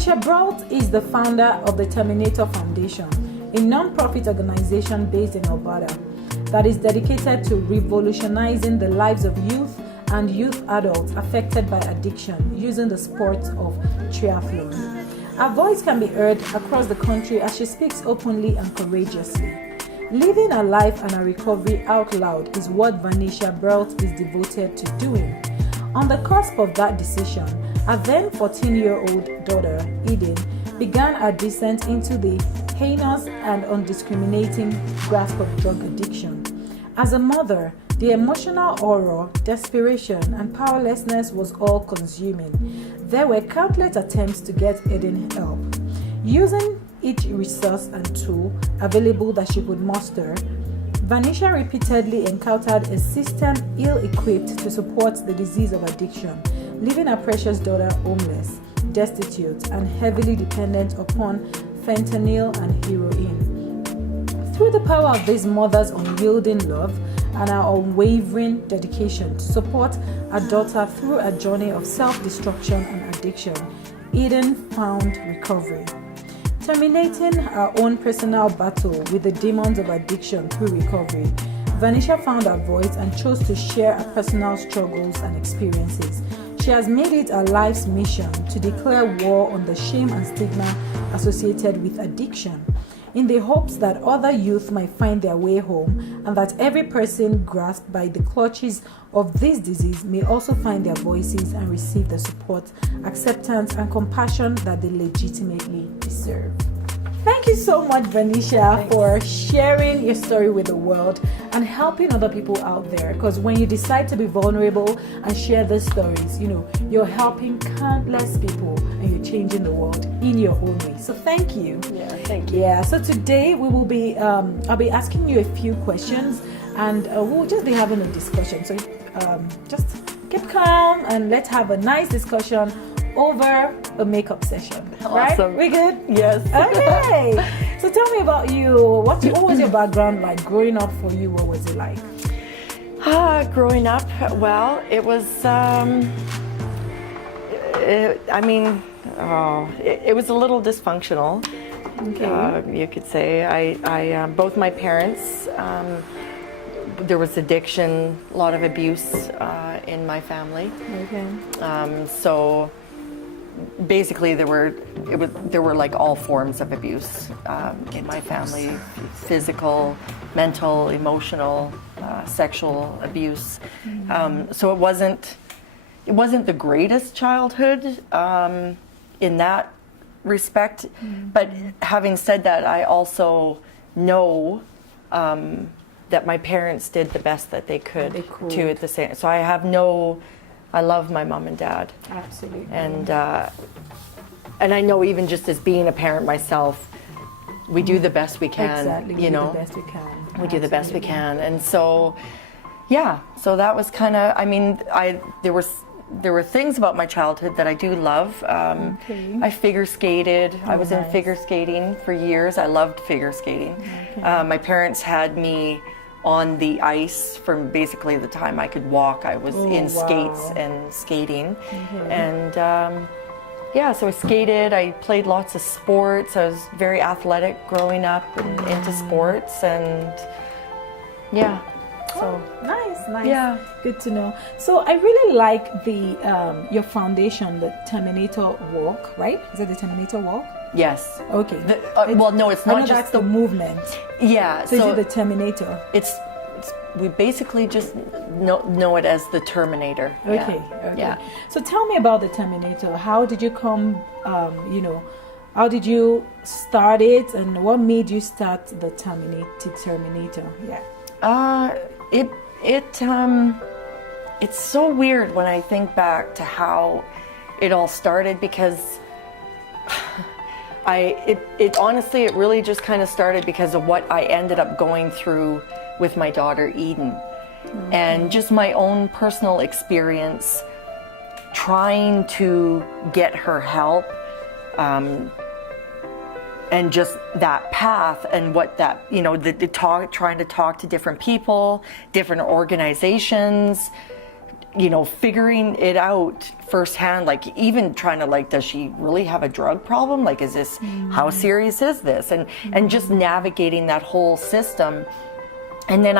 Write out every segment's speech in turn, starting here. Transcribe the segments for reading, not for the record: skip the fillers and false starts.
Vanisha Brault is the founder of the Terminator Foundation, a non-profit organization based in Alberta that is dedicated to revolutionizing the lives of youth and youth adults affected by addiction using the sport of triathlon. Her voice can be heard across the country as she speaks openly and courageously. Living her life and her recovery out loud is what Vanisha Brault is devoted to doing. On the cusp of that decision, her then 14-year-old daughter, Eden, began her descent into the heinous and undiscriminating grasp of drug addiction. As a mother, the emotional horror, desperation, and powerlessness was all-consuming. There were countless attempts to get Eden help. Using each resource and tool available that she could muster, Vanisha repeatedly encountered a system ill-equipped to support the disease of addiction, leaving her precious daughter homeless, destitute, and heavily dependent upon fentanyl and heroin. Through the power of this mother's unyielding love and her unwavering dedication to support her daughter through a journey of self-destruction and addiction, Eden found recovery. Terminating her own personal battle with the demons of addiction through recovery, Vanisha found her voice and chose to share her personal struggles and experiences. She has made it her life's mission to declare war on the shame and stigma associated with addiction, in the hopes that other youth might find their way home and that every person grasped by the clutches of this disease may also find their voices and receive the support, acceptance, and compassion that they legitimately deserve. Thank you so much, Vanisha, for sharing your story with the world and helping other people out there. Because when you decide to be vulnerable and share these stories, you're helping countless people and you're changing the world in your own way. So thank you. Yeah, thank you. Yeah. So today we will be, I'll be asking you a few questions, and we'll just be having a discussion. So just keep calm and let's have a nice discussion over a makeup session. Awesome. Right? We good? Yes. Okay. So tell me about you. What was your background like? Growing up for you, what was it like? Growing up, well, it was, it was a little dysfunctional. Okay. You could say. I both my parents, there was addiction, a lot of abuse in my family. Okay. So basically there were like all forms of abuse in my family: physical, mental, emotional, sexual abuse. So it wasn't the greatest childhood in that respect. But having said that, I also know that my parents did the best that they could too at the same. So I love my mom and dad. Absolutely. And I know, even just as being a parent myself, we do the best we can. Exactly. We do the best we can. We do the best we can. And so, yeah. So that was kind of. I mean, there were things about my childhood that I do love. I figure skated. I was in figure skating for years. I loved figure skating. Okay. My parents had me on the ice from basically the time I could walk. I was in skates and skating. And so I skated. I played lots of sports. I was very athletic growing up and into sports. And yeah. So nice. Yeah. Good to know. So I really like the your foundation, the Terminator Walk, right? Is it the Terminator Walk? Yes. Okay. Well, no, it's not just that's the movement. Yeah. So is it the Terminator? It's we basically just know it as the Terminator. Okay. Yeah. So tell me about the Terminator. How did you come? How did you start it, and what made you start the Terminator? Yeah. It's so weird when I think back to how it all started, because it honestly, it really just kind of started because of what I ended up going through with my daughter Eden, and just my own personal experience trying to get her help, and just that path and what that, trying to talk to different people, different organizations, figuring it out firsthand, like even trying to like, does she really have a drug problem? Like, is this, how serious is this? And just navigating that whole system. And then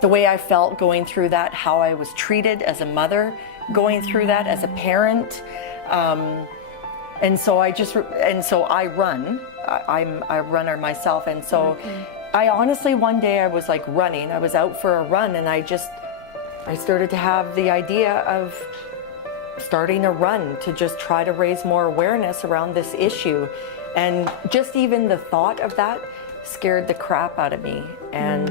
the way I felt going through that, how I was treated as a mother, going through that as a parent. And so I run. I'm a runner myself. And so I honestly, one day I was like running, I was out for a run, and I started to have the idea of starting a run to just try to raise more awareness around this issue. And just even the thought of that scared the crap out of me. And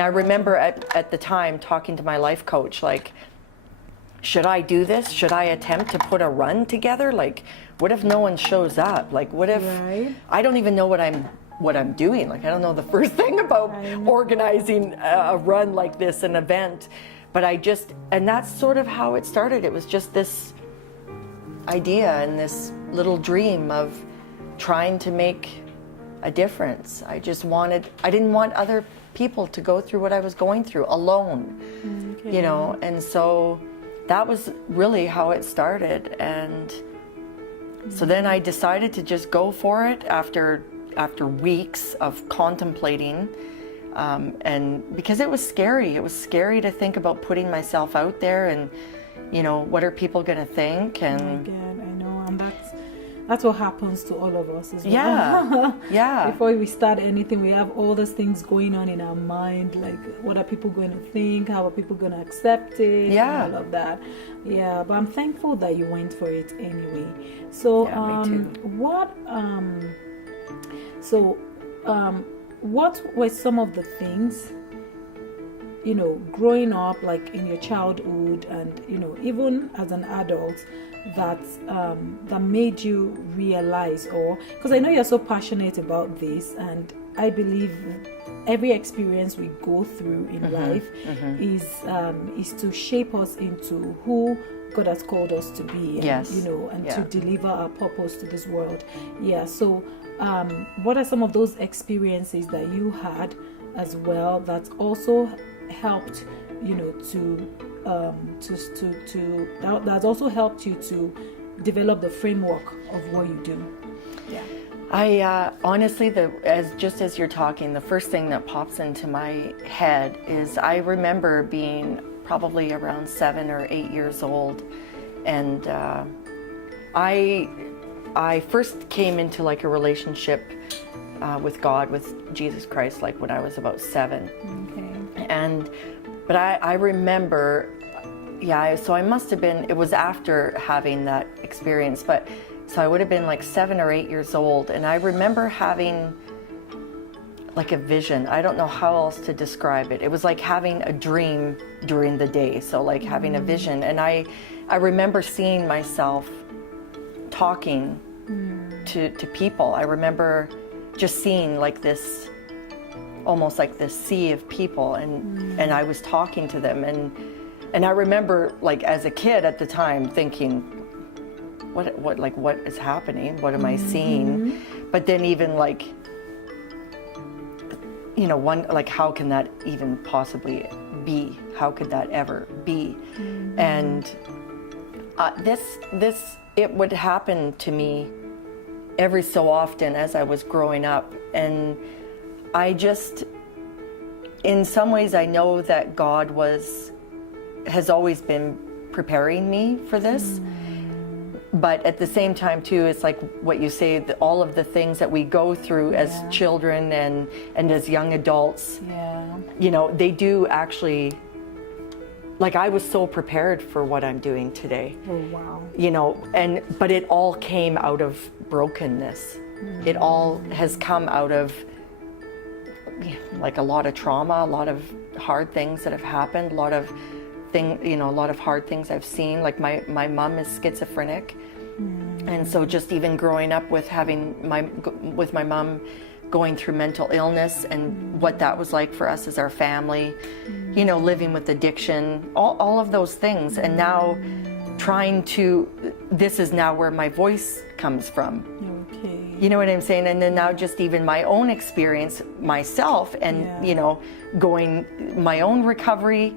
I remember at the time talking to my life coach, like, should I do this? Should I attempt to put a run together? Like, what if no one shows up? Like, what if I don't even know what I'm doing? Like, I don't know the first thing about organizing a run like this, an event. But and that's sort of how it started. It was just this idea and this little dream of trying to make a difference. I didn't want other people to go through what I was going through alone, and so that was really how it started. And so then I decided to just go for it after weeks of contemplating. And because it was scary to think about putting myself out there and, what are people going to think? And again, I know, and that's what happens to all of us as well. Yeah. Before we start anything, we have all those things going on in our mind, like what are people going to think? How are people going to accept it? Yeah. And all of that. Yeah, but I'm thankful that you went for it anyway. So, me too. What were some of the things, growing up, like in your childhood and, even as an adult, that made you realize, or because I know you're so passionate about this, and I believe every experience we go through in life is to shape us into who God has called us to be, and, to deliver our purpose to this world. Yeah. So, what are some of those experiences that you had as well that also helped, that also helped you to develop the framework of what you do? Yeah. I honestly, as you're talking, the first thing that pops into my head is I remember being probably around 7 or 8 years old, and I first came into like a relationship with God, with Jesus Christ, like when I was about 7. Okay. But I remember, so I must have been, it was after having that experience, but so I would have been like 7 or 8 years old, and I remember having like a vision. I don't know how else to describe it. It was like having a dream during the day, so like having a vision. And I remember seeing myself talking to people. I remember just seeing like this, almost like this sea of people, and I was talking to them, and I remember like as a kid at the time thinking, what is happening? What am I seeing? But then even like, how can that even possibly be? How could that ever be? And it would happen to me every so often as I was growing up. And I just, in some ways, I know that God has always been preparing me for this. But at the same time, too, it's like what you say, all of the things that we go through as children and as young adults, they do actually, like I was so prepared for what I'm doing today. Oh, wow. But it all came out of brokenness. It all has come out of like a lot of trauma, a lot of hard things that have happened, a lot of hard things I've seen. Like my mom is schizophrenic, and so just even growing up with my mom going through mental illness and what that was like for us as our family, living with addiction, all of those things, and now this is now where my voice comes from. Okay. You know what I'm saying? And then now just even my own experience myself and, going my own recovery,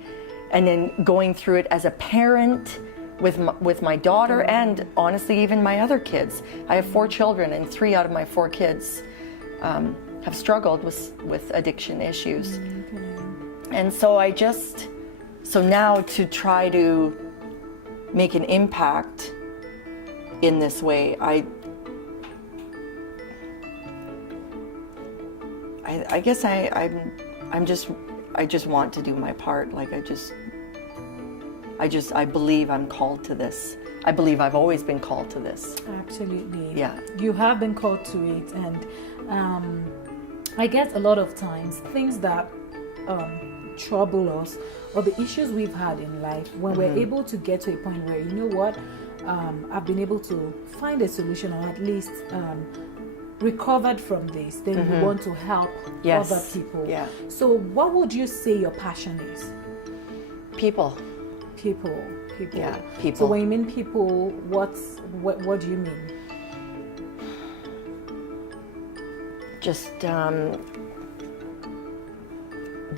and then going through it as a parent with my daughter, and honestly even my other kids. I have 4 children, and 3 out of my 4 kids have struggled with addiction issues. And so so now to try to make an impact in this way, I guess I just want to do my part. Like I believe I'm called to this. I believe I've always been called to this. Absolutely. Yeah. You have been called to it, and I guess a lot of times things that trouble us, or the issues we've had in life, when we're able to get to a point where, you know what, I've been able to find a solution, or at least recovered from this, then we want to help other people. Yeah. So what would you say your passion is? People. Yeah, people. So when you mean people, what do you mean? Just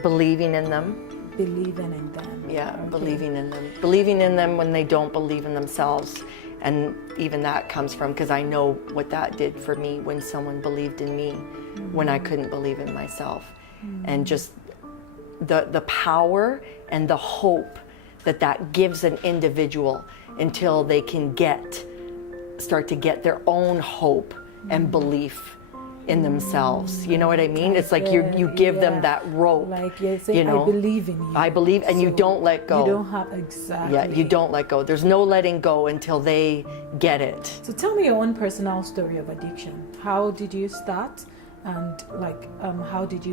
believing in them. Believing in them. Yeah, Okay. believing in them. Believing in them when they don't believe in themselves. And even that comes from, because I know what that did for me when someone believed in me when I couldn't believe in myself. And just the power and the hope that gives an individual until they can start to get their own hope and belief in themselves. You know what I mean? It's like you give them that rope. Like, say, you know? I believe in you. I believe, and you don't let go. You don't have, exactly. Yeah, you don't let go. There's no letting go until they get it. So tell me your own personal story of addiction. How did you start, and how did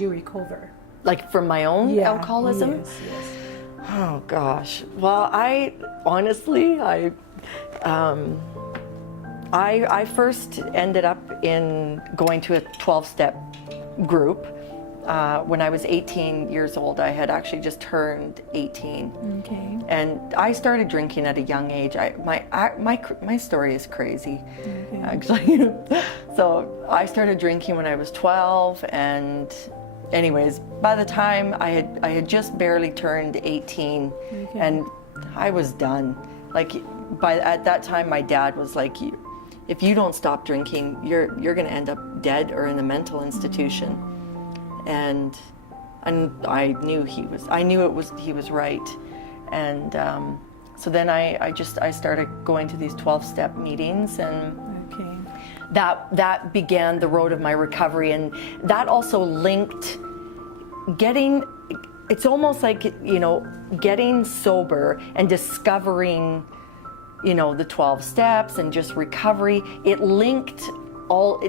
you recover? Like from my own alcoholism? Yes. Oh gosh. Well, I honestly, I first ended up in going to a 12-step group when I was 18 years old. I had actually just turned 18. Okay. And I started drinking at a young age. My story is crazy, actually. So I started drinking when I was 12, and anyways, by the time I had just barely turned 18, and I was done. Like at that time, my dad was like, if you don't stop drinking, you're going to end up dead or in a mental institution. And I knew he was right. And so then I started going to these 12-step meetings, and that began the road of my recovery. And that also linked it's almost like, getting sober and discovering, the 12 steps and just recovery. It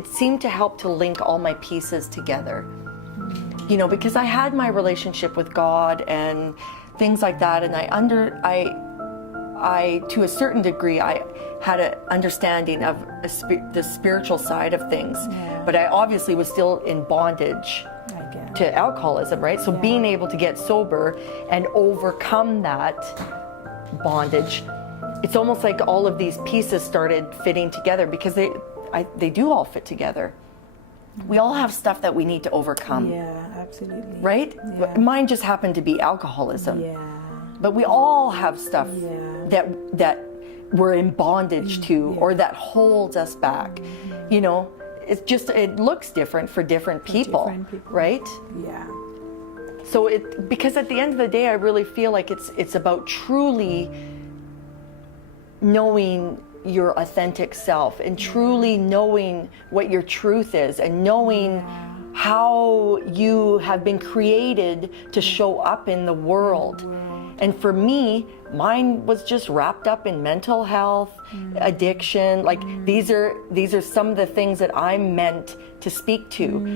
seemed to help to link all my pieces together, because I had my relationship with God and things like that. And I to a certain degree, I had an understanding of the spiritual side of things, but I obviously was still in bondage to alcoholism, right? So being able to get sober and overcome that bondage, it's almost like all of these pieces started fitting together, because they do all fit together. We all have stuff that we need to overcome. Yeah, absolutely. Right? Yeah. Mine just happened to be alcoholism. Yeah. But we all have stuff that we're in bondage to, or that holds us back. It's just, it looks different for different people, right? Yeah. So because at the end of the day, I really feel like it's about truly knowing your authentic self, and truly knowing what your truth is, and knowing how you have been created to show up in the world. And for me, mine was just wrapped up in mental health, addiction. Like these are some of the things that I'm meant to speak to.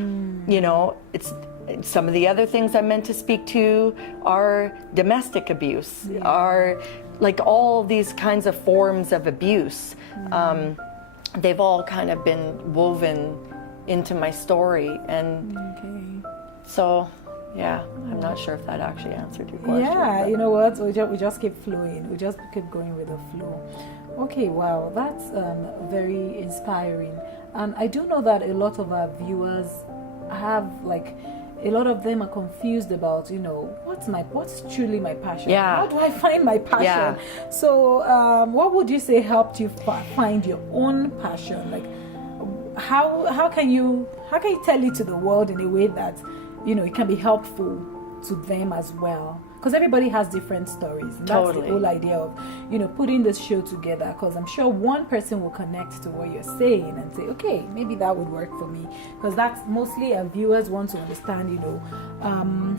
It's some of the other things I'm meant to speak to are domestic abuse, are like all these kinds of forms of abuse. They've all kind of been woven into my story, and so. Yeah, I'm not sure if that actually answered your question. Yeah, you know what? We just keep flowing. We just keep going with the flow. Okay, wow, that's very inspiring. And I do know that a lot of our viewers have like a lot of them are confused about, what's truly my passion? Yeah. How do I find my passion? Yeah. So what would you say helped you find your own passion? Like, how can you tell it to the world in a way that it can be helpful to them as well? Because everybody has different stories. And that's the whole idea of putting this show together, because I'm sure one person will connect to what you're saying and say, okay, maybe that would work for me, because that's mostly our viewers want to understand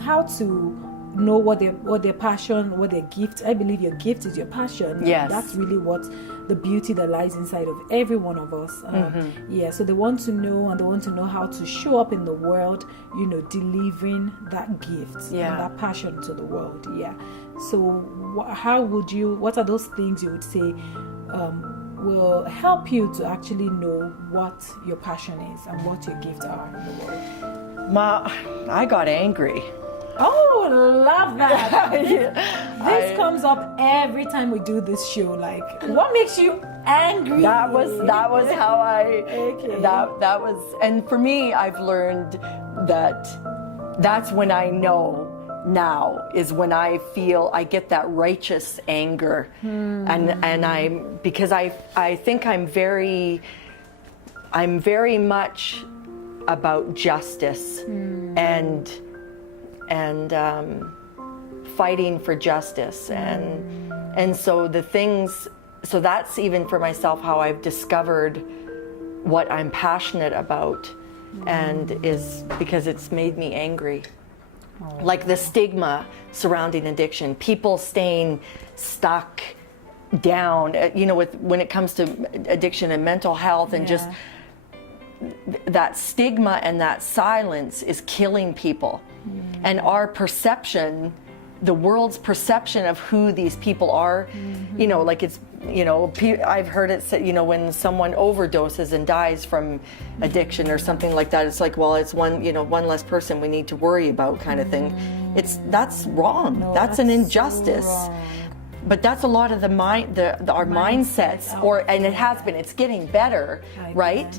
how to know what their passion, what their gift. I believe your gift is your passion. Yes. That's really what the beauty that lies inside of every one of us. Yeah, so they want to know, and they want to know how to show up in the world, delivering that gift and that passion to the world. Yeah. So what are those things you would say will help you to actually know what your passion is and what your gifts are in the world? I got angry. Oh, love that. This comes up every time we do this show. Like, what makes you angry? That was how Okay. that was, and for me, I've learned that's when I know now is when I feel I get that righteous anger, and because I think I'm very much about justice and fighting for justice, and so so that's even for myself how I've discovered what I'm passionate about, and is because it's made me angry. Like the stigma surrounding addiction, people staying stuck down, when it comes to addiction and mental health, and just that stigma and that silence is killing people. And our perception, the world's perception of who these people are, like it's, I've heard it said, when someone overdoses and dies from addiction or something like that, it's like, well, it's one less person we need to worry about, kind of thing. That's wrong. No, that's an injustice. So wrong. But that's a lot of our mindsets, and it has been. It's getting better, right?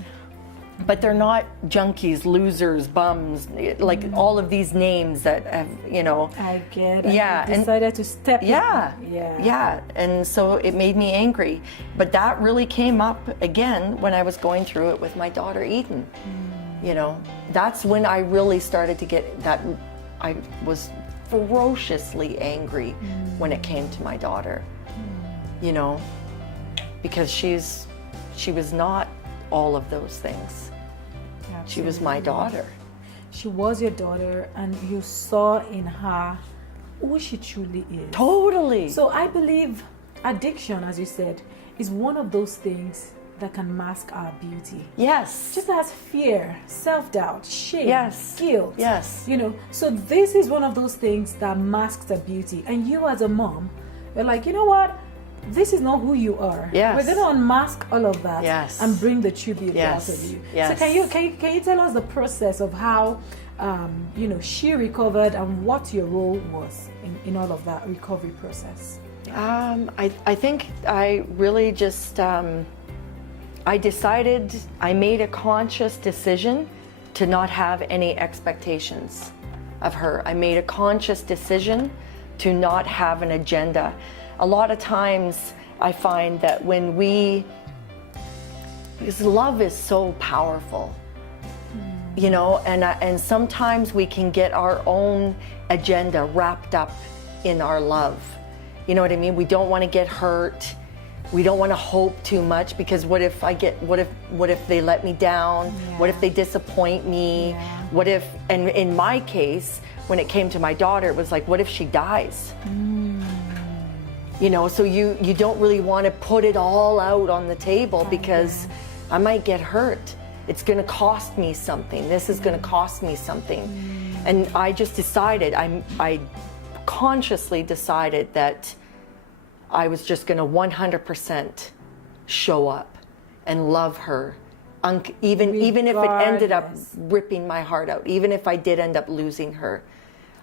But they're not junkies, losers, bums, like all of these names that have, I get it. Yeah, You decided to step in. Yeah. And so it made me angry. But that really came up again when I was going through it with my daughter Eden. That's when I really started to get that. I was ferociously angry when it came to my daughter, because she was not all of those things. Absolutely. She was my daughter. She was your daughter, and you saw in her who she truly is. Totally. So I believe addiction, as you said, is one of those things that can mask our beauty. Yes. Just as fear, self-doubt, shame, Yes. guilt. Yes. So this is one of those things that masks the beauty. And you as a mom, you're like, you know what? This is not who you are. Yes. We're going to unmask all of that and bring the true beauty out of you. Yes. So can you tell us the process of how she recovered and what your role was in all of that recovery process? I think I really just I made a conscious decision to not have any expectations of her. I made a conscious decision to not have an agenda. A lot of times I find that because love is so powerful, and sometimes we can get our own agenda wrapped up in our love. You know what I mean? We don't want to get hurt. We don't want to hope too much, because what if they let me down? Yeah. What if they disappoint me? Yeah. What if, and in my case, when it came to my daughter, it was like, what if she dies? So you don't really want to put it all out on the table, because I might get hurt. It's going to cost me something. This is going to cost me something. And I just decided, I consciously decided that I was just going to 100% show up and love her, even if it ended up ripping my heart out, even if I did end up losing her.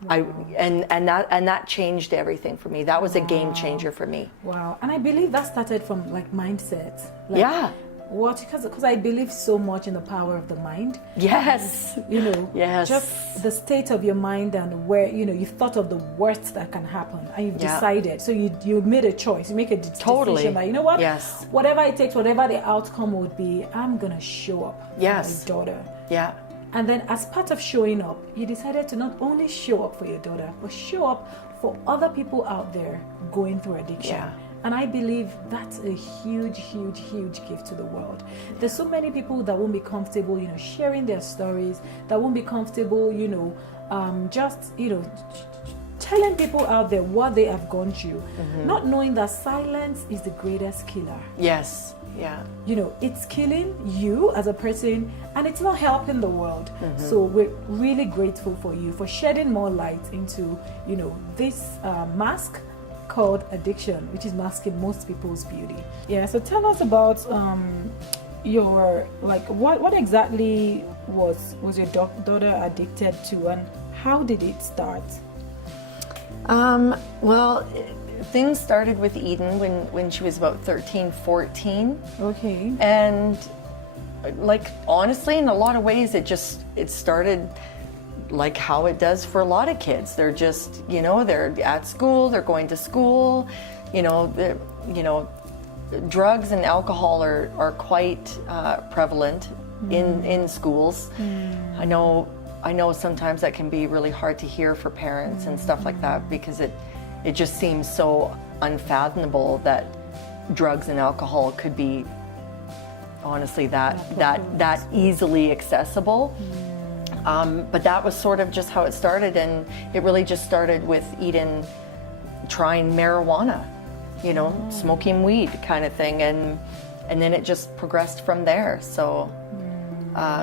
Wow. And that changed everything for me. That was a game changer for me. Wow. And I believe that started from mindset. what, because I believe so much in the power of the mind. Yes. Yes. Just the state of your mind and where, you thought of the worst that can happen and you've decided. So you made a choice. You make a decision that, you know what? Yes. Whatever it takes, whatever the outcome would be, I'm going to show up for my daughter. Yeah. And then as part of showing up, you decided to not only show up for your daughter, but show up for other people out there going through addiction. Yeah. And I believe that's a huge, huge, huge gift to the world. There's so many people that won't be comfortable, sharing their stories, that won't be comfortable, telling people out there what they have gone through, not knowing that silence is the greatest killer. Yes. Yeah. It's killing you as a person and it's not helping the world. So we're really grateful for you for shedding more light into, this mask called addiction, which is masking most people's beauty. Yeah, so tell us about your, what exactly was your daughter addicted to and how did it start? Well, things started with Eden when she was about 13, 14. Okay. And honestly, in a lot of ways, it started like how it does for a lot of kids. They're just, they're at school, they're going to school, drugs and alcohol are quite prevalent in schools. I know sometimes that can be really hard to hear for parents and stuff like that, because it just seems so unfathomable that drugs and alcohol could be honestly that easily accessible. But that was sort of just how it started, and it really just started with Eden trying marijuana, smoking weed kind of thing, and then it just progressed from there. So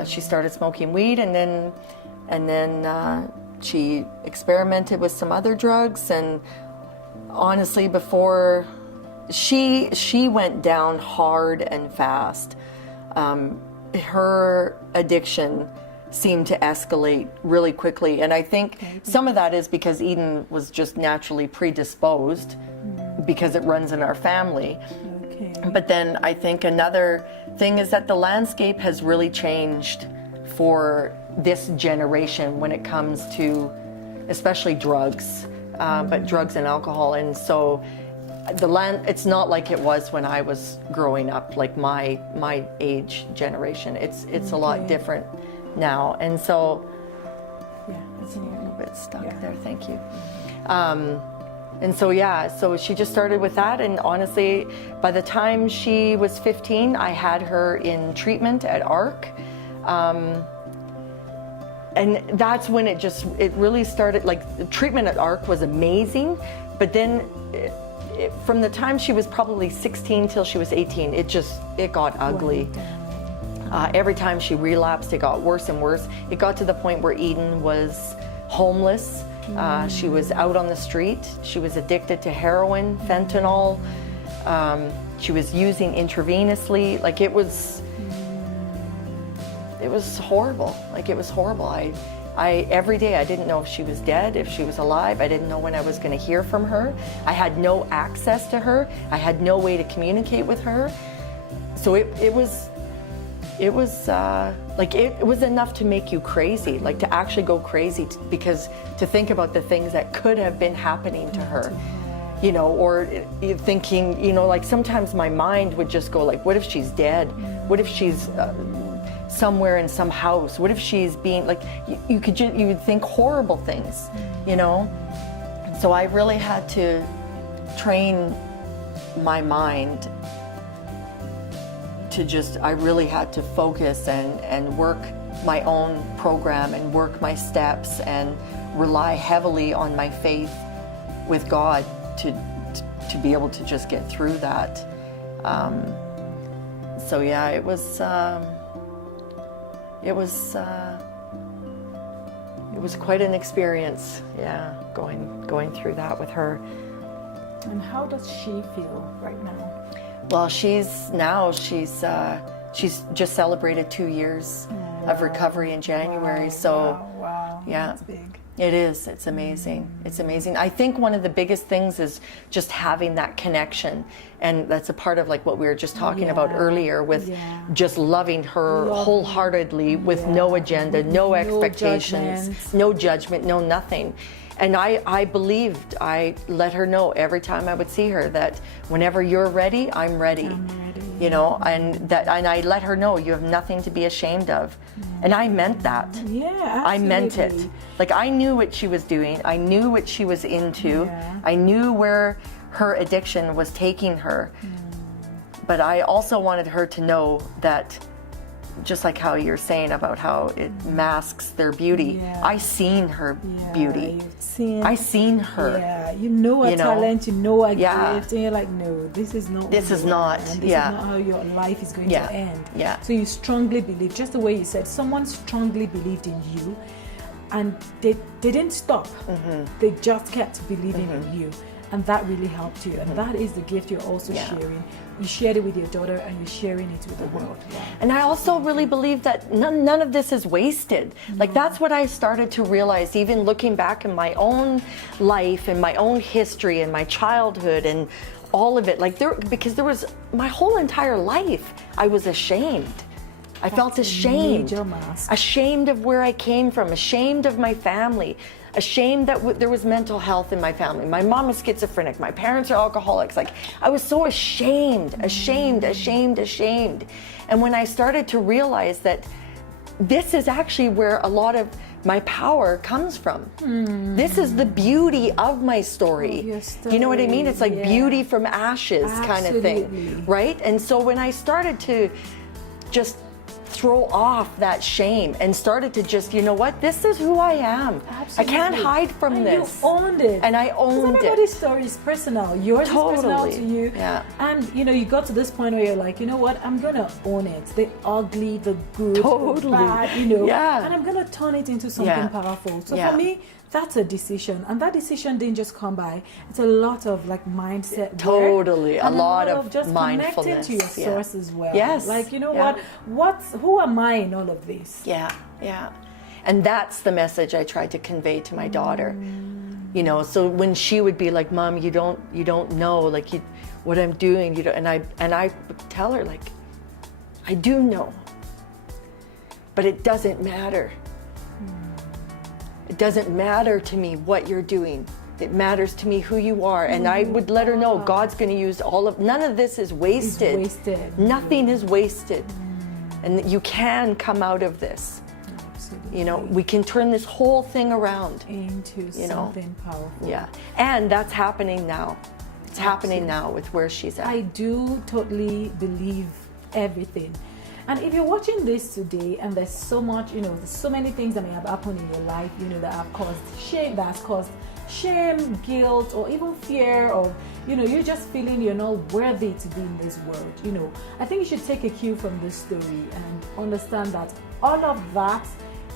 she started smoking weed, and then she experimented with some other drugs, and honestly, before she went down hard and fast, her addiction seemed to escalate really quickly, and I think some of that is because Eden was just naturally predisposed because it runs in our family. But then I think another thing is that the landscape has really changed for this generation when it comes to especially drugs, but drugs and alcohol. And so it's not like it was when I was growing up, like my age generation. It's a lot different now. And so it's a little bit stuck there, thank you. And so she just started with that, and honestly, by the time she was 15, I had her in treatment at ARC. And that's when it really started. Like, the treatment at ARC was amazing, but then from the time she was probably 16 till she was 18, it got ugly. Every time she relapsed, it got worse and worse. It got to the point where Eden was homeless. She was out on the street. She was addicted to heroin, fentanyl. She was using intravenously. Like, it was horrible. Like, it was horrible. I every day I didn't know if she was dead, if she was alive. I didn't know when I was going to hear from her. I had no access to her. I had no way to communicate with her. So it was enough to make you crazy, like to actually go crazy, because to think about the things that could have been happening to her, or thinking, like sometimes my mind would just go like, what if she's dead? What if she's somewhere in some house? What if she's being like, you would think horrible things, So I really had to train my mind I really had to focus and work my own program and work my steps and rely heavily on my faith with God to be able to just get through that. So yeah, it was quite an experience, going through that with her. And how does she feel right now? Well, she's just celebrated 2 years of recovery in January. So wow, yeah, that's big. it is. It's amazing. It's amazing. I think one of the biggest things is just having that connection. And that's a part of like what we were just talking about earlier with just loving her wholeheartedly with no agenda, no expectations, no judgment, no nothing. And I believed, I let her know every time I would see her that whenever you're ready, I'm ready. You know, and I let her know you have nothing to be ashamed of. And I meant that. Yeah, absolutely. I meant it. Like I knew what she was doing. I knew what she was into. I knew where her addiction was taking her. But I also wanted her to know that, just like how you're saying about how it masks their beauty, I seen her beauty. I seen her. Yeah, you know a talent, you know a gift, and you're like, no, this is not. This is not. And this is not how your life is going to end. Yeah. So you strongly believe, just the way you said, someone strongly believed in you, and they didn't stop. They just kept believing in you. And that really helped you. And that is the gift you're also sharing. You shared it with your daughter and you're sharing it with the world. Yeah. And I also really believe that none of this is wasted. Like that's what I started to realize, even looking back in my own life and my own history and my childhood and all of it. Like because there was my whole entire life, I was ashamed. I felt ashamed. Ashamed of where I came from, ashamed of my family. Ashamed that there was mental health in my family. My mom is schizophrenic. My parents are alcoholics. Like I was so ashamed. And when I started to realize that this is actually where a lot of my power comes from. This is the beauty of my story. You know what I mean? It's like beauty from ashes kind of thing, right? And so when I started to just throw off that shame and started to just, you know what, this is who I am. I can't hide from this. You owned it. And I owned it. Everybody's story is personal. Yours is personal to you. Yeah. And you know, you got to this point where you're like, you know what, I'm gonna own it. The ugly, the good, the bad, you know. And I'm gonna turn it into something powerful. So for me, that's a decision, and that decision didn't just come by. It's a lot of like mindset work, a lot of just mindfulness, connecting to your source as well. Like, you know who am I in all of this? And that's the message I tried to convey to my daughter. You know, so when she would be like, Mom, you don't know like what I'm doing, you know, and I would tell her like, I do know, but it doesn't matter. It doesn't matter to me what you're doing. It matters to me who you are. And I would let her know God's going to use none of this is wasted. Nothing is wasted. And you can come out of this. Absolutely. You know, we can turn this whole thing around into something powerful. Yeah. And that's happening now. It's happening now with where she's at. I do totally believe everything. And if you're watching this today and there's so much, you know, there's so many things that may have happened in your life, you know, that have caused shame, guilt, or even fear of, you know, you're just feeling you're not worthy to be in this world, you know, I think you should take a cue from this story and understand that all of that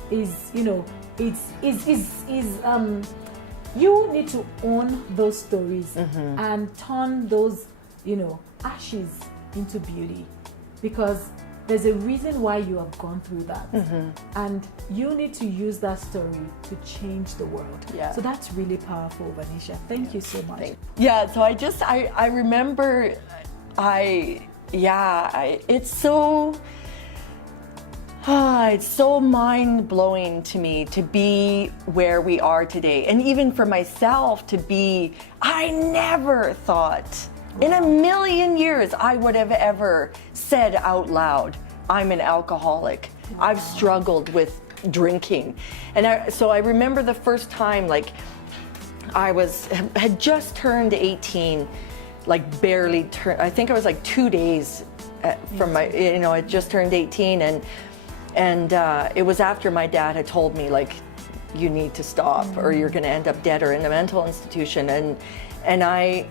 is, you know, you need to own those stories and turn those, you know, ashes into beauty, because there's a reason why you have gone through that, and you need to use that story to change the world. So that's really powerful, Vanisha. Thank you so much. So I remember, it's so mind-blowing to me to be where we are today, and even for myself to be. I never thought in a million years I would have ever said out loud, I'm an alcoholic. I've struggled with drinking. And so I remember the first time, like, had just turned 18, like barely turned, I think I was like 2 days from my, you know, I just turned 18, and it was after my dad had told me, like, you need to stop or you're gonna end up dead or in a mental institution. And I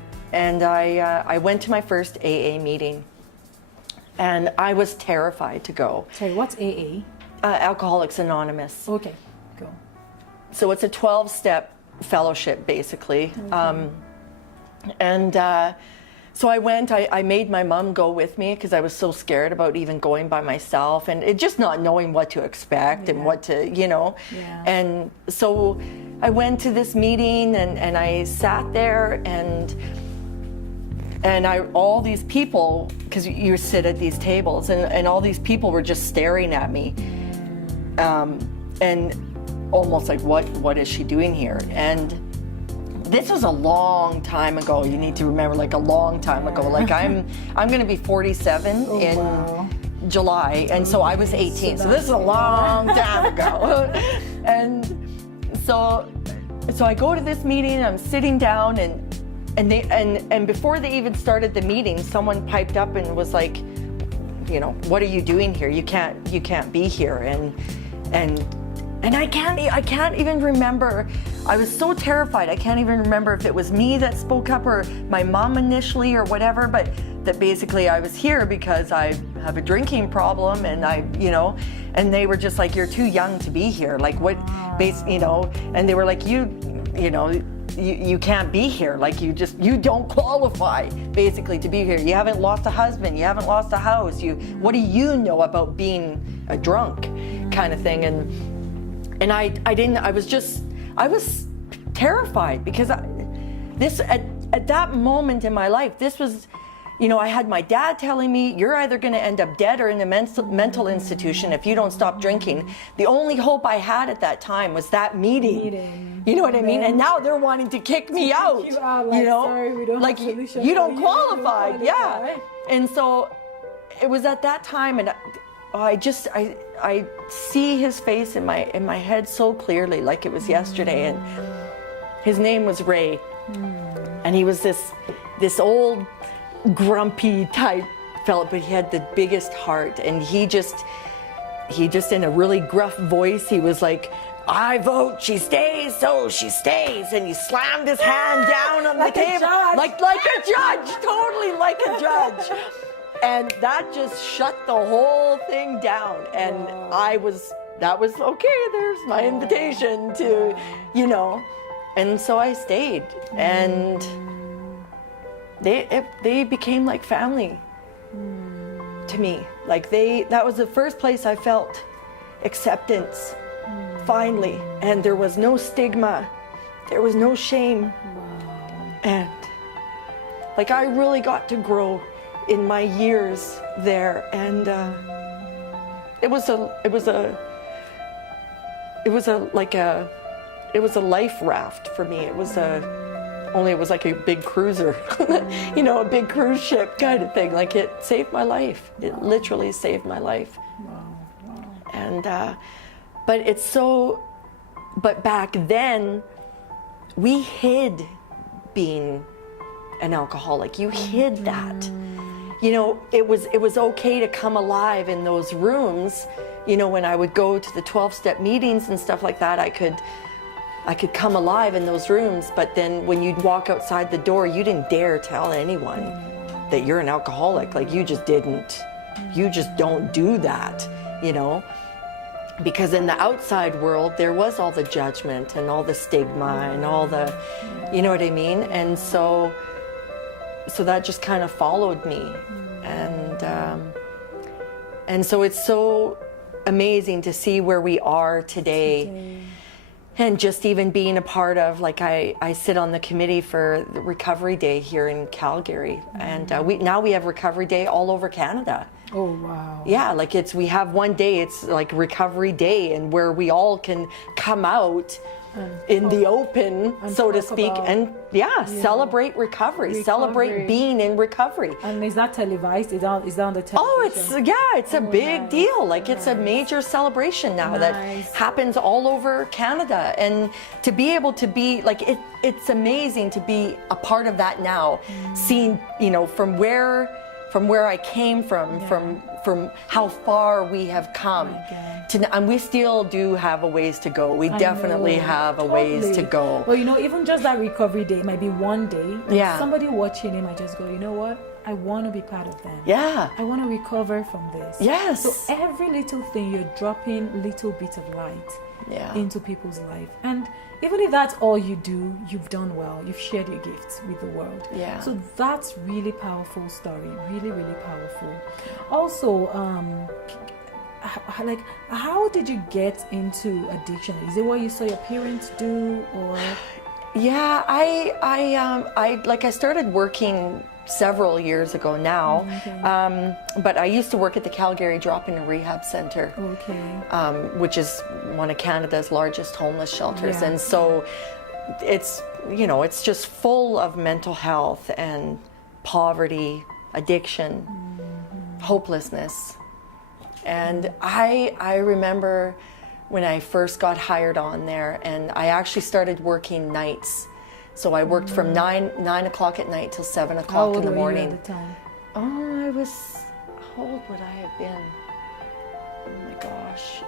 went to my first AA meeting, and I was terrified to go. Sorry, what's AA? Alcoholics Anonymous. Okay, go. So it's a 12-step fellowship, basically. So I went, I made my mom go with me because I was so scared about even going by myself, and it just not knowing what to expect and what to, you know. Yeah. And so I went to this meeting, and I sat there, and all these people, because you sit at these tables, and all these people were just staring at me, and almost like, what is she doing here? And this was a long time ago. You need to remember, like a long time ago. Like I'm going to be 47 in July, and so I was 18. So this is a long time ago. And so I go to this meeting. I'm sitting down, and before they even started the meeting, someone piped up and was like, you know, what are you doing here? You can't be here. And I can't even remember. I was so terrified. I can't even remember if it was me that spoke up or my mom initially or whatever, but that basically I was here because I have a drinking problem, and and they were just like, you're too young to be here. Like what, and they were like, you can't be here. Like you don't qualify basically to be here. You haven't lost a husband. You haven't lost a house. What do you know about being a drunk kind of thing? And I was terrified because at that moment in my life, this was, I had my dad telling me, you're either going to end up dead or in a mental institution if you don't stop drinking. The only hope I had at that time was that meeting. You know what I mean? And now they're wanting to kick me out. Sorry, we don't have solution. You don't qualify. Yeah. And so it was at that time, and I see his face in my head so clearly, like it was yesterday. And his name was Ray, and he was this old grumpy type fella, but he had the biggest heart. And he just in a really gruff voice, he was like, I vote she stays, so she stays. And he slammed his hand down on the table like a judge, totally like a judge. And that just shut the whole thing down. And that was okay, there's my invitation to, And so I stayed. And they became like family to me. Like that was the first place I felt acceptance, finally. And there was no stigma. There was no shame. And like I really got to grow in my years there, and it was a life raft for me. It was like a big cruiser, a big cruise ship kind of thing. Like it saved my life. It literally saved my life. And but back then we hid being an alcoholic. You hid that. It was okay to come alive in those rooms. When I would go to the 12-step meetings and stuff like that, I could come alive in those rooms. But then when you'd walk outside the door, you didn't dare tell anyone that you're an alcoholic. Like you just don't do that, because in the outside world, there was all the judgment and all the stigma and all the, you know what I mean? And so that just kind of followed me. And so it's so amazing to see where we are today. And just even being a part of, like I sit on the committee for the Recovery Day here in Calgary. And now we have Recovery Day all over Canada. Oh, wow. Yeah, like we have one day, it's like Recovery Day, and where we all can come out in the open, so to speak, and celebrate recovery, celebrate being in recovery. And is that televised? Is that on the television? Oh, it's a big deal. Like it's a major celebration now that happens all over Canada, and to be able to be like it's amazing to be a part of that now, seeing from where I came from how far we have come. And we still do have a ways to go. We definitely have a ways to go. Well, even just that Recovery Day might be one day. Somebody watching it might just go, you know what? I want to be part of them. Yeah. I want to recover from this. Yes. So every little thing, you're dropping little bits of light into people's life. And even if that's all you do, you've done well. You've shared your gifts with the world. Yeah. So that's really powerful story. Really, really powerful. Also, like, how did you get into addiction? Is it what you saw your parents do, or? Yeah, I started working several years ago now, but I used to work at the Calgary Drop-In and Rehab Center, which is one of Canada's largest homeless shelters, and so it's just full of mental health and poverty, addiction, hopelessness. And I remember when I first got hired on there, and I actually started working nights. So I worked from 9 o'clock at night till 7 o'clock in the morning. How old were you at the time? Oh, how old would I have been? Oh my gosh.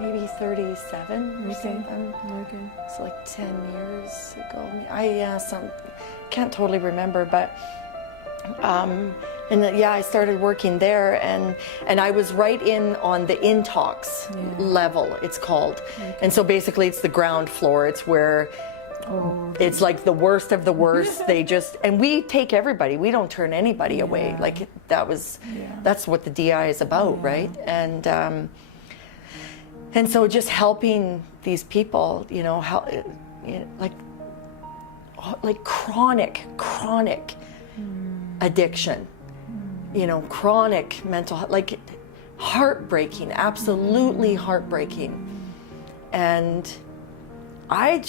Maybe 37 or something. Okay. It's like 10 years ago. Can't totally remember, but I started working there, and I was right in on the intox level, it's called. And so basically it's the ground floor. It's where it's like the worst of the worst. And we take everybody. We don't turn anybody away. Like that's what the DI is about, right? And so just helping these people, like chronic addiction, chronic mental health, like heartbreaking, absolutely heartbreaking. And I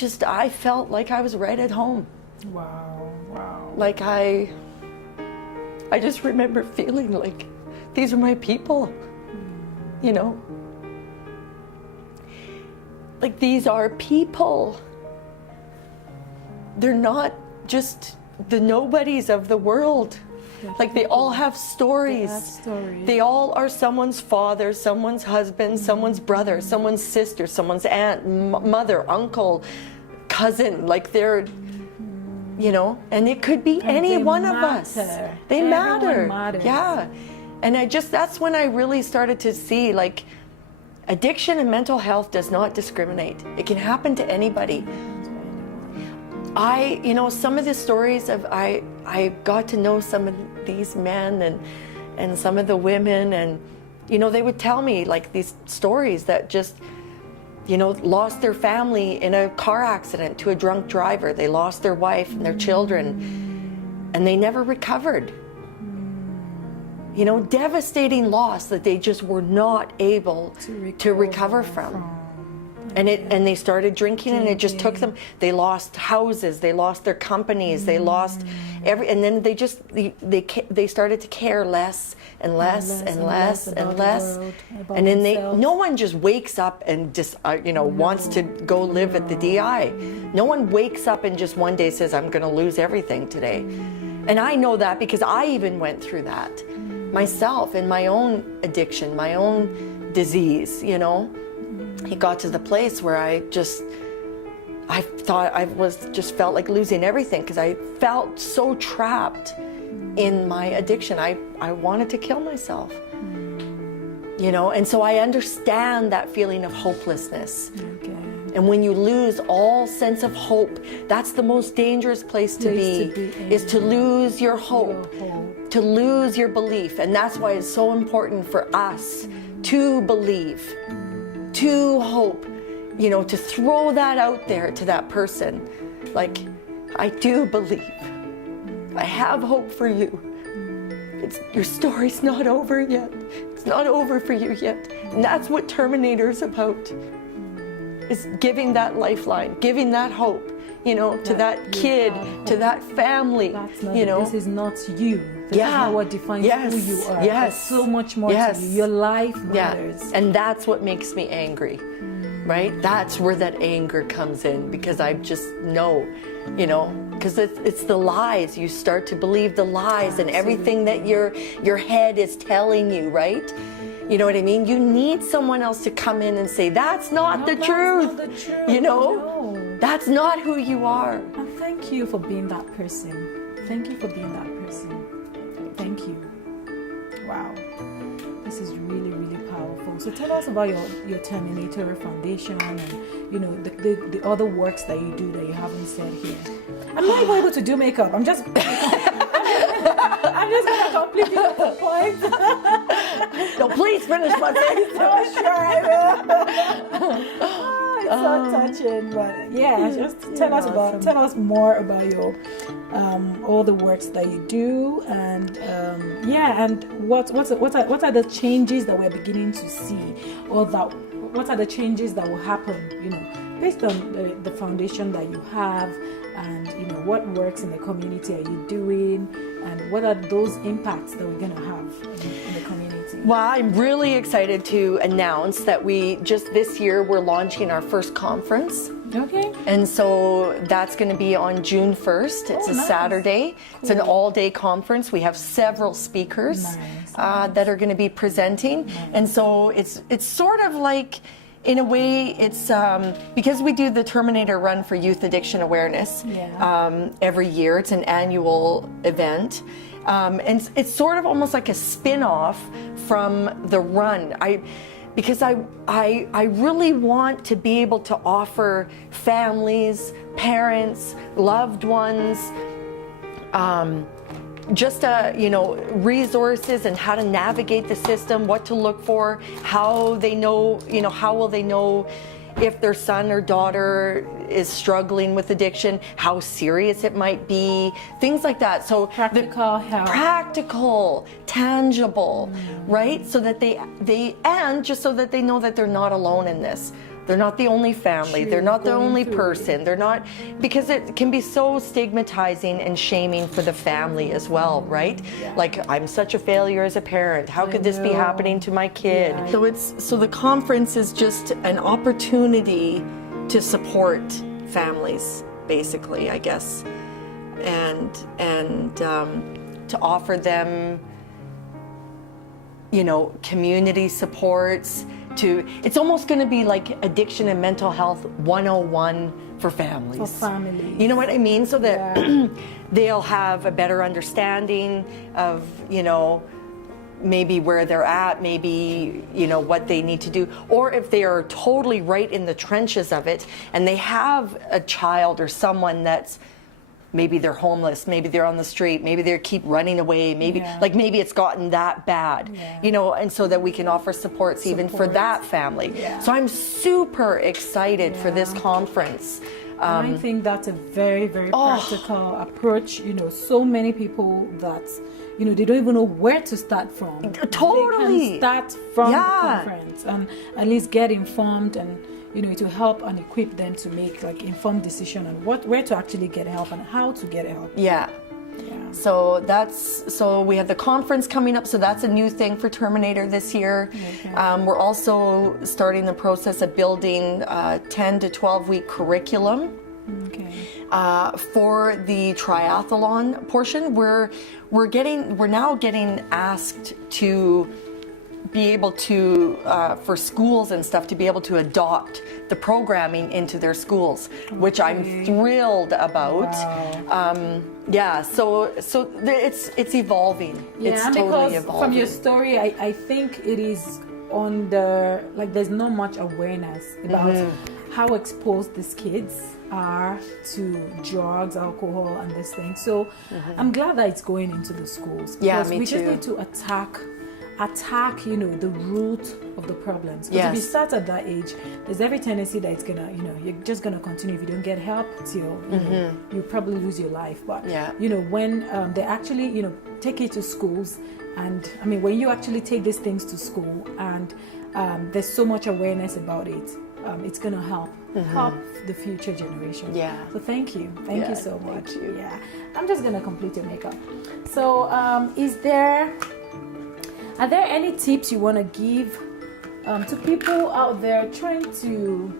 felt like I was right at home. Wow. Like I just remember feeling like these are my people, like these are people. They're not just the nobodies of the world. Like they all have stories. They all are someone's father, someone's husband, someone's brother, someone's sister, someone's aunt, mother, uncle, cousin. Like they're, and it could be any one of us. They matter. Yeah. And that's when I really started to see, like, addiction and mental health does not discriminate. It can happen to anybody. Some of the stories I got to know some of these men and some of the women, and they would tell me like these stories that just lost their family in a car accident to a drunk driver. They lost their wife and their children, and they never recovered. Devastating loss that they just were not able to recover from. And they started drinking, and it just took them. They lost houses, they lost their companies, they lost and then they started to care less and less and less and less. And then no one just wakes up and just wants to go live at the DI. No one wakes up and just one day says, I'm going to lose everything today. And I know that because I even went through that myself in my own addiction, my own disease. It got to the place where I thought I felt like losing everything because I felt so trapped in my addiction. I wanted to kill myself, and so I understand that feeling of hopelessness. Okay. And when you lose all sense of hope, that's the most dangerous place to be is to lose your hope, to lose your belief. And that's why it's so important for us to believe, to hope, to throw that out there to that person. Like, I do believe. I have hope for you. Your story's not over yet. It's not over for you yet. And that's what Terminator's about, is giving that lifeline, giving that hope, to that kid, to that family. This is not you. This is not what defines who you are. There's so much more to you. Your life matters. And that's what makes me angry, right? That's where that anger comes in, because I just know, because it's the lies. You start to believe the lies and everything that your head is telling you, right? You know what I mean? You need someone else to come in and say, that's not the truth. Not the truth. That's not who you are. And thank you for being that person. Thank you for being that person. Awesome. Thank you. Wow. This is really, really powerful. So tell us about your Terminator Foundation and, the other works that you do that you haven't said here. I'm not even able to do makeup. I'm just going to completely get the point. No, please finish my face. Oh, sure I will. It's so touching, but just tell us more about your all the works that you do, and and what are the changes that we're beginning to see, or that what are the changes that will happen, based on the foundation that you have, and what works in the community are you doing, and what are those impacts that we're going to have in the community? Well, I'm really excited to announce that this year we're launching our first conference. Okay. And so that's going to be on June 1st. It's a nice. Saturday. Cool. It's an all-day conference. We have several speakers that are going to be presenting. Nice. And so it's sort of like, in a way, it's because we do the Terminator Run for Youth Addiction Awareness every year. It's an annual event. And it's sort of almost like a spin-off from the run. Because I really want to be able to offer families, parents, loved ones, just resources and how to navigate the system, what to look for, how they know, how will they know if their son or daughter is struggling with addiction, how serious it might be, things like that. So practical help. Practical, tangible, right? So that they just so that they know that they're not alone in this. They're not the only family. They're not the only person. They're not, because it can be so stigmatizing and shaming for the family as well, right? Yeah. Like, I'm such a failure as a parent. How could this be happening to my kid? Yeah. So the conference is just an opportunity to support families, basically, I guess, and to offer them, community supports. It's almost going to be like addiction and mental health 101 for families. For families. You know what I mean? So that they'll have a better understanding of, maybe where they're at, maybe, what they need to do. Or if they are totally right in the trenches of it and they have a child or someone that's, maybe they're homeless, maybe they're on the street, maybe they keep running away, maybe it's gotten that bad, and so that we can offer supports even for that family. Yeah. So I'm super excited for this conference. I think that's a very, very practical approach. So many people that, they don't even know where to start from. Totally. They can start from the conference and at least get informed, and to help and equip them to make informed decision on where to actually get help and how to get help. Yeah. So we have the conference coming up. So that's a new thing for Terminator this year. Okay. We're also starting the process of building a 10 to 12 week curriculum. Okay. For the triathlon portion, we're now getting asked to be able to, for schools and stuff, to be able to adopt the programming into their schools, which I'm thrilled about. Wow. So it's evolving. It's totally evolving. From your story, I think it is on the, there's not much awareness about how exposed these kids are to drugs, alcohol, and this thing. So I'm glad that it's going into the schools. Yeah, me too. We just need to attack the root of the problems. Because if you start at that age, there's every tendency that it's gonna, you're just gonna continue. If you don't get help till you probably lose your life. But when they actually take it to schools, and when you actually take these things to school, and there's so much awareness about it, it's gonna help the future generation. Yeah. So thank you so much. Thank you. Yeah. I'm just gonna complete your makeup. So are there any tips you want to give to people out there trying to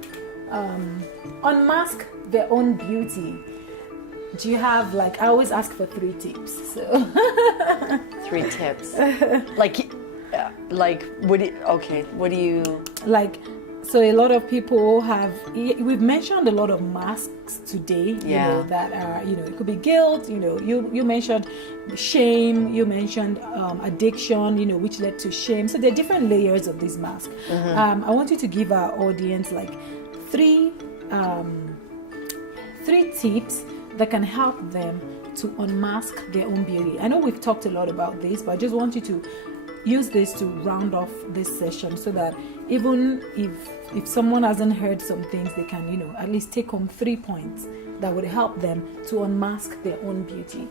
unmask their own beauty? Do you have, I always ask for 3 tips. So 3 tips. What do you... So a lot of people we've mentioned a lot of masks today, that are, it could be guilt, you mentioned shame, you mentioned addiction, which led to shame. So there are different layers of this mask. I want you to give our audience like three tips that can help them to unmask their own beauty. I know we've talked a lot about this, but I just want you to use this to round off this session so that even if someone hasn't heard some things, they can, at least take home 3 points that would help them to unmask their own beauty.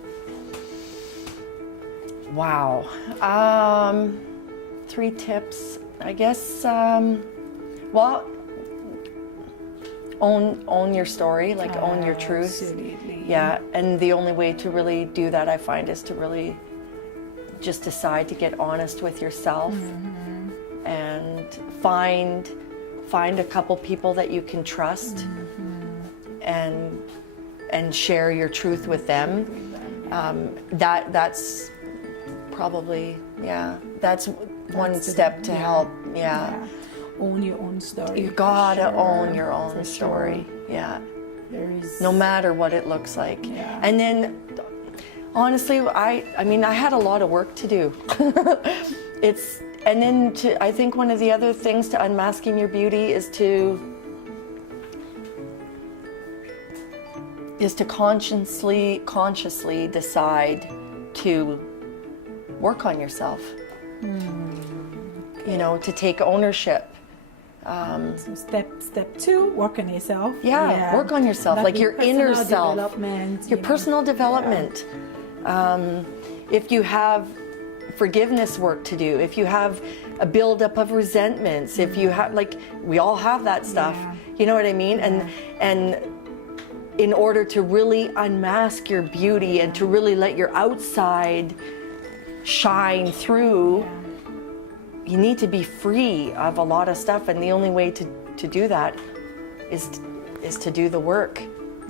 Wow. 3 tips, I guess. Well, own your story, like own your truth. Absolutely. Yeah, and the only way to really do that, I find, is to really just decide to get honest with yourself and find a couple people that you can trust and share your truth with them. That's probably, that's one step to help. Own your own story. You gotta own your own story. Sure. Yeah. There is, no matter what it looks like. Yeah. And then honestly, I mean I had a lot of work to do. I think one of the other things to unmasking your beauty is to consciously decide to work on yourself. To take ownership. So step 2, work on yourself. Work on yourself, That like be your inner self, development, your personal development. If you have forgiveness work to do, if you have a buildup of resentments, if you have, like, we all have that stuff. You know what I mean? And in order to really unmask your beauty and to really let your outside shine through, you need to be free of a lot of stuff, and the only way to do that is to do the work.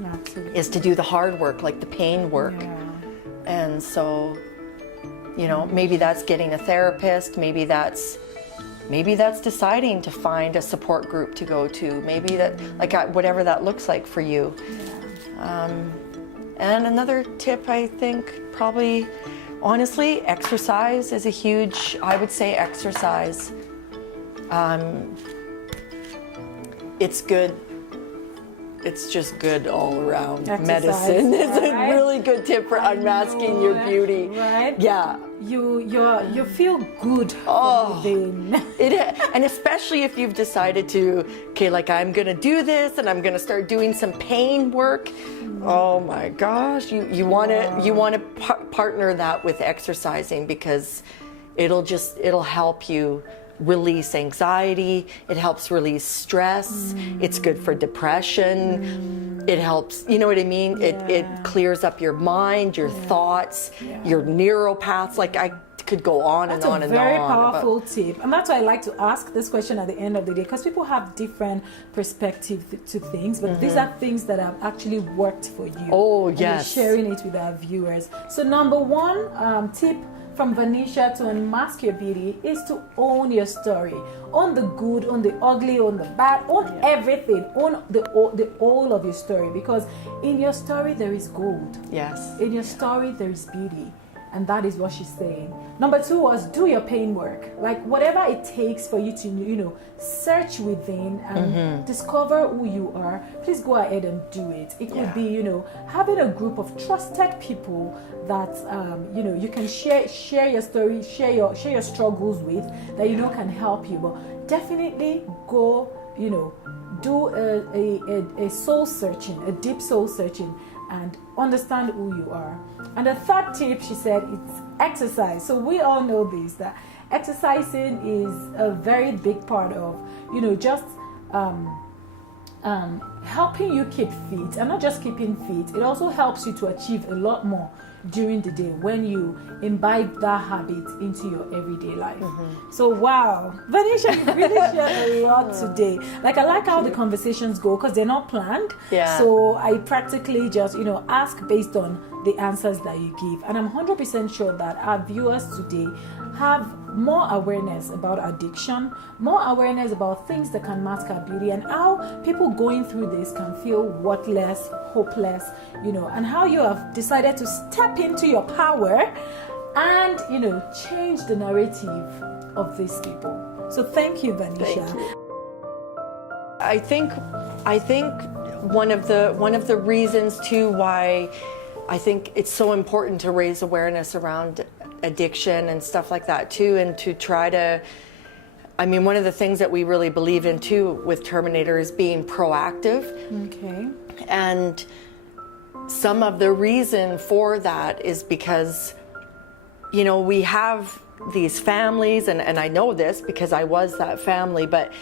Absolutely. Is to do the hard work, like the pain work. And so, maybe that's getting a therapist, maybe that's deciding to find a support group to go to, maybe that, like, whatever that looks like for you. And another tip, I think, probably, honestly, exercise is a huge, I would say exercise. It's good. It's just good all around. Exercise, medicine is a really good tip for unmasking your beauty. Right? Yeah. You feel good from within. And especially if you've decided to, I'm gonna do this and I'm gonna start doing some pain work. Oh my gosh, you wanna partner that with exercising, because it'll help you release anxiety, it helps release stress, it's good for depression, it helps, you know what I mean? It clears up your mind, your thoughts, your neural paths. Like, I could go on and on and on. That's a very powerful tip. And that's why I like to ask this question at the end of the day, because people have different perspective to things, but these are things that have actually worked for you. Oh, and yes. we're sharing it with our viewers. So number 1 tip from Vanisha to unmask your beauty is to own your story. Own the good, own the ugly, own the bad, own everything. Own the all of your story, because in your story there is gold. Yes. In your story there is beauty. And that is what she's saying. Number 2 was do your pain work. Like, whatever it takes for you to, search within and discover who you are, please go ahead and do it. It could be, having a group of trusted people that, you can share your story, share your struggles with, that can help you. But definitely go, do a soul searching, a deep soul searching, and understand who you are. And the 3rd tip, she said, it's exercise. So we all know this, that exercising is a very big part of, just helping you keep fit. And not just keeping fit, it also helps you to achieve a lot more during the day when you imbibe that habit into your everyday life. So wow, Vanisha, you really shared a lot today. Like, I like how the conversations go, because they're not planned. So I practically just ask based on the answers that you give, and I'm 100% sure that our viewers today have more awareness about addiction, more awareness about things that can mask our beauty, and how people going through this can feel worthless, hopeless, and how you have decided to step into your power and, change the narrative of these people. So thank you, Vanisha. Thank you. I think one of the reasons too why I think it's so important to raise awareness around addiction and stuff like that too, and to try to, one of the things that we really believe in too with Terminator is being proactive. Okay. And some of the reason for that is because, we have these families, and I know this because I was that family, but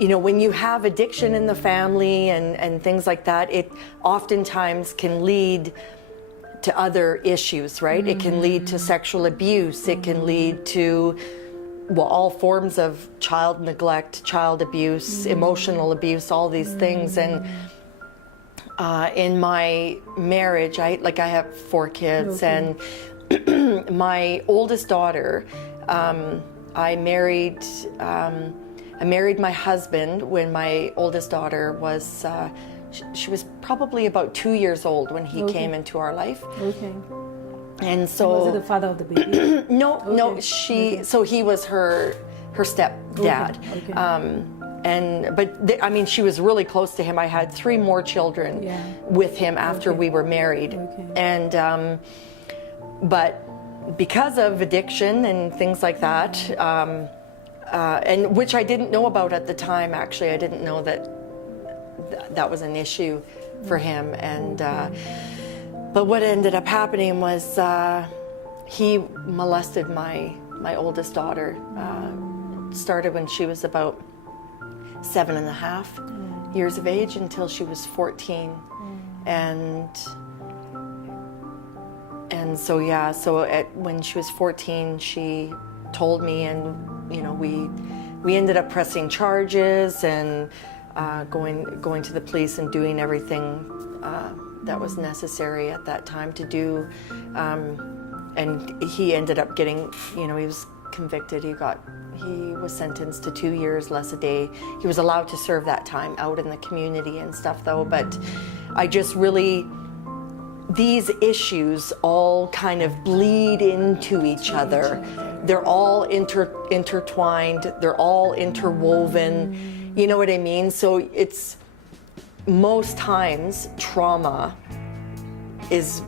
when you have addiction in the family and things like that, it oftentimes can lead to other issues, right? It can lead to sexual abuse. It can lead to, all forms of child neglect, child abuse, emotional abuse, all these things. And in my marriage, I have 4 kids, and my oldest daughter, I married my husband when my oldest daughter was, she was probably about 2 years old when he came into our life. Okay. And so was it the father of the baby? No, so he was her stepdad. Okay. She was really close to him. I had 3 more children with him after we were married. Okay. And but because of addiction and things like that, and which I didn't know about at the time, actually. I didn't know that was an issue for him. And but what ended up happening was he molested my oldest daughter. Started when she was about 7.5 years of age until she was 14. And so when she was 14, she told me, and we ended up pressing charges and going to the police and doing everything that was necessary at that time to do. And he ended up getting, he was convicted. He was sentenced to 2 years less a day. He was allowed to serve that time out in the community and stuff though. But I just really, these issues all kind of bleed into each other. They're all intertwined. They're all interwoven. You know what I mean? So it's most times trauma is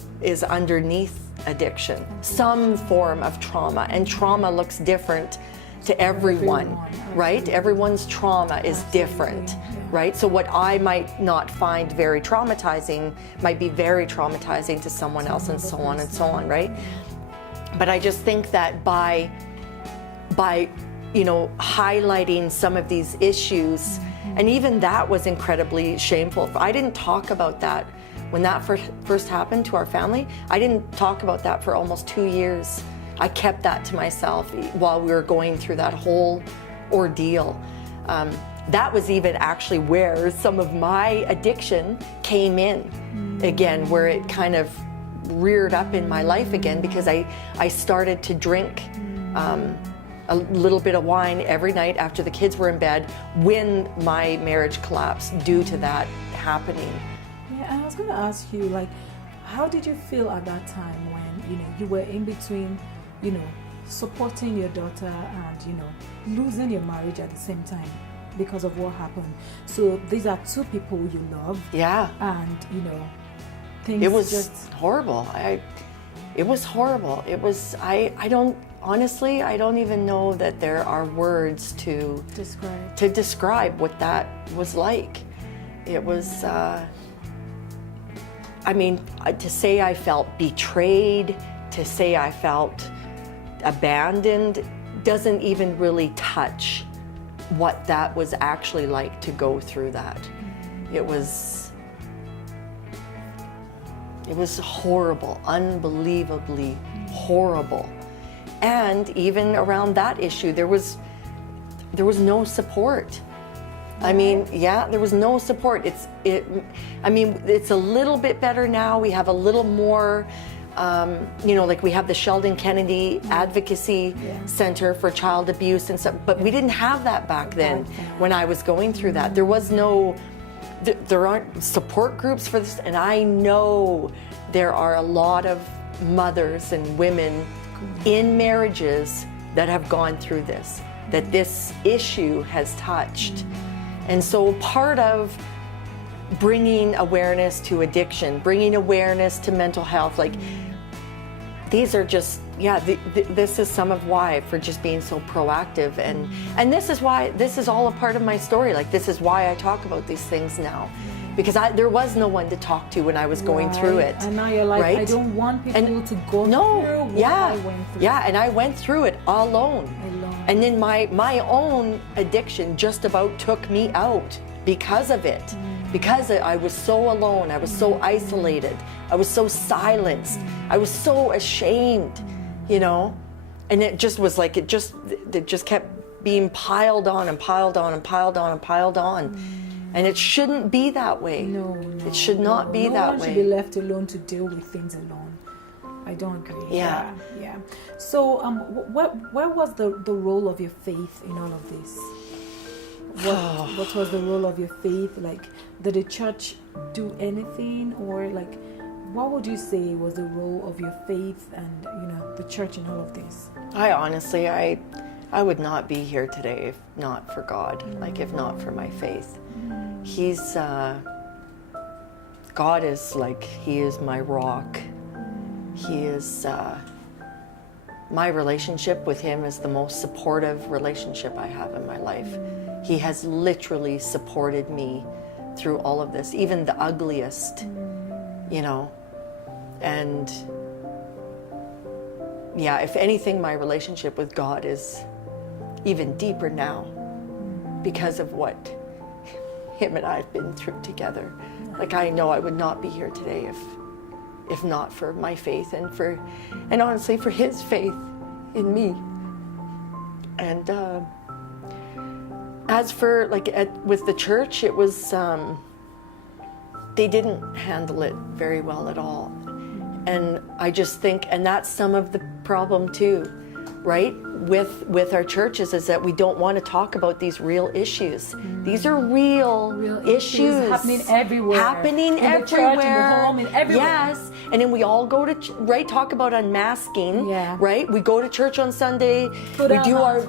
underneath addiction, some form of trauma, and trauma looks different to everyone, right? Everyone's trauma is different, right? So what I might not find very traumatizing might be very traumatizing to someone else, and so on and so on, right? But I just think that by highlighting some of these issues, and even that was incredibly shameful. I didn't talk about that when that first happened to our family. I didn't talk about that for almost 2 years. I kept that to myself while we were going through that whole ordeal. That was even actually where some of my addiction came in again, where it kind of reared up in my life again, because I started to drink a little bit of wine every night after the kids were in bed when my marriage collapsed due to that happening. Yeah, and I was going to ask you, how did you feel at that time when, you were in between, supporting your daughter and, losing your marriage at the same time because of what happened? So these are 2 people you love. Yeah. And, things it was just horrible. It was horrible. It was, honestly, I don't even know that there are words to describe what that was like. It was, to say I felt betrayed, to say I felt abandoned, doesn't even really touch what that was actually like to go through that. It was horrible, unbelievably horrible. And even around that issue, there was no support. There was no support. It's a little bit better now. We have a little more You know, like we have the Sheldon Kennedy Advocacy Center for Child Abuse and stuff, but we didn't have that back then when I was going through that. There was no, there aren't support groups for this, and I know there are a lot of mothers and women in marriages that have gone through this, that this issue has touched. And so part of bringing awareness to addiction, bringing awareness to mental health, like these are just, this is some of why, for just being so proactive. And this is why, this is all a part of my story. Like, this is why I talk about these things now. Because there was no one to talk to when I was going through it. And now you're like, I don't want people to go through what I went through. Yeah, and I went through it alone. And then my own addiction just about took me out because of it. Because I was so alone, I was so isolated, I was so silenced, I was so ashamed, you know? And it just was like, it just kept being piled on and piled on and piled on and piled on. And it shouldn't be that way. No, it should not be that way. No one should be left alone to deal with things alone. I don't agree. Yeah. So, where was the role of your faith in all of this? What was the role of your faith? Like, did the church do anything, or like, what would you say was the role of your faith and the church in all of this? I honestly, I would not be here today if not for God. Like, if not for my faith. He's God is like, He is my rock. He is my relationship with Him is the most supportive relationship I have in my life. He has literally supported me through all of this, even the ugliest, and if anything, my relationship with God is even deeper now because of what Him and I have been through together. Like, I know I would not be here today if not for my faith and honestly for His faith in me. And as for with the church, it was they didn't handle it very well at all. And I just think, and that's some of the problem too, right? With our churches, is that we don't want to talk about these real issues. These are real issues happening everywhere. In the church, in the home, in everywhere. Yes. And then we all go to, talk about unmasking, right? We go to church on Sunday, we do our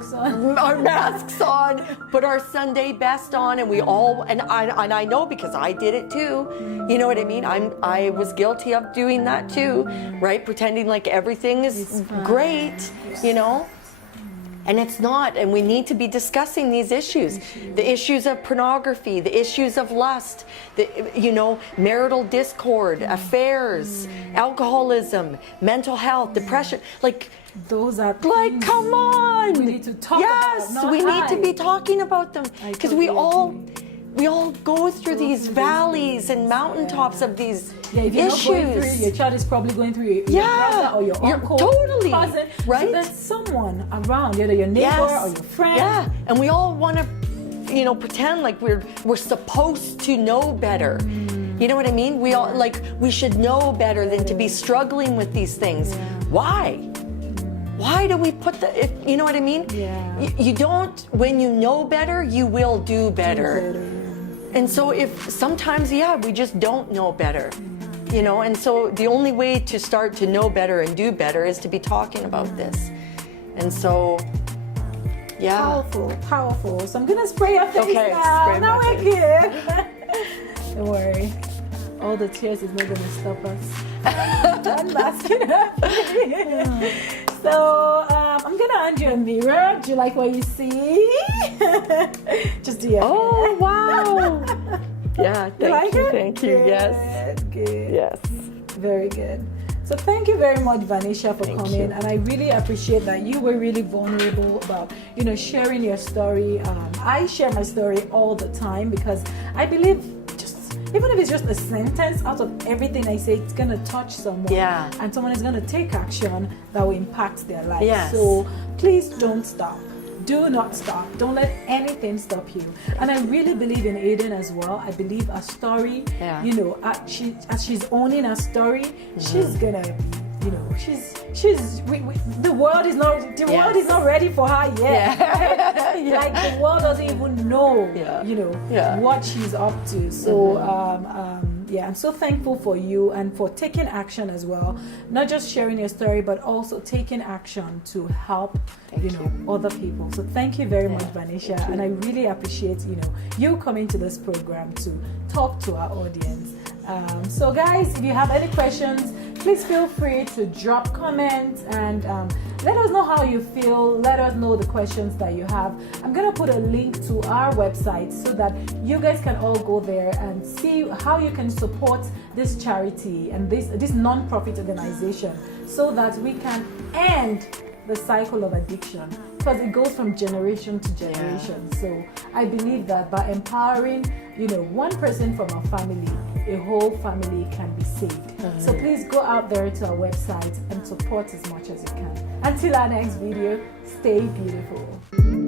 masks on, put our Sunday best on, and we all, and I know because I did it too. You know what I mean? I was guilty of doing that too, right? Pretending like everything is great, And it's not, and we need to be discussing these issues. The issues of pornography, the issues of lust, marital discord, affairs, alcoholism, mental health, depression. Like, those are like, come on! We need to talk about. Yes, we need to be talking about them. Because we all go through these valleys and mountaintops of these if you're issues. Not going through, your child is probably going through your brother or your uncle, totally, cousin. right? So there's someone around, either your neighbor or your friend. Yeah, and we all want to, pretend like we're supposed to know better. You know what I mean? We all we should know better than to be struggling with these things. Why? Why do we put you know what I mean? You don't, when you know better, you will do better. And so if sometimes, we just don't know better, and so the only way to start to know better and do better is to be talking about this. And so, Powerful. So I'm going to spray your face now. Now we're good. Don't worry. All the tears is not going to stop us. Unmasking her. So I'm gonna hand you a mirror. Do you like what you see? Just do your hair. Wow. Yeah, thank you. Thank you. Good, yes. Good. Yes. Very good. So thank you very much, Vanisha, for coming. And I really appreciate that you were really vulnerable about, sharing your story. I share my story all the time because I believe even if it's just a sentence, out of everything I say, it's going to touch someone. Yeah. And someone is going to take action that will impact their life. Yes. So please don't stop. Do not stop. Don't let anything stop you. And I really believe in Aiden as well. I believe her story, as she's owning her story, she's going to you know, the world is not ready for her yet. Yeah. Like the world doesn't even know, you know, what she's up to. So I'm so thankful for you and for taking action as well. Not just sharing your story, but also taking action to help, you know, other people. So thank you very much, Vanisha. And I really appreciate, you know, you coming to this program to talk to our audience. So guys, if you have any questions, please feel free to drop comments and let us know how you feel. Let us know the questions that you have. I'm going to put a link to our website so that you guys can all go there and see how you can support this charity and this non-profit organization so that we can end the cycle of addiction, because it goes from generation to generation. So I believe that by empowering, you know, one person from our family, a whole family can be saved. So please go out there to our website and support as much as you can. Until our next video, stay beautiful.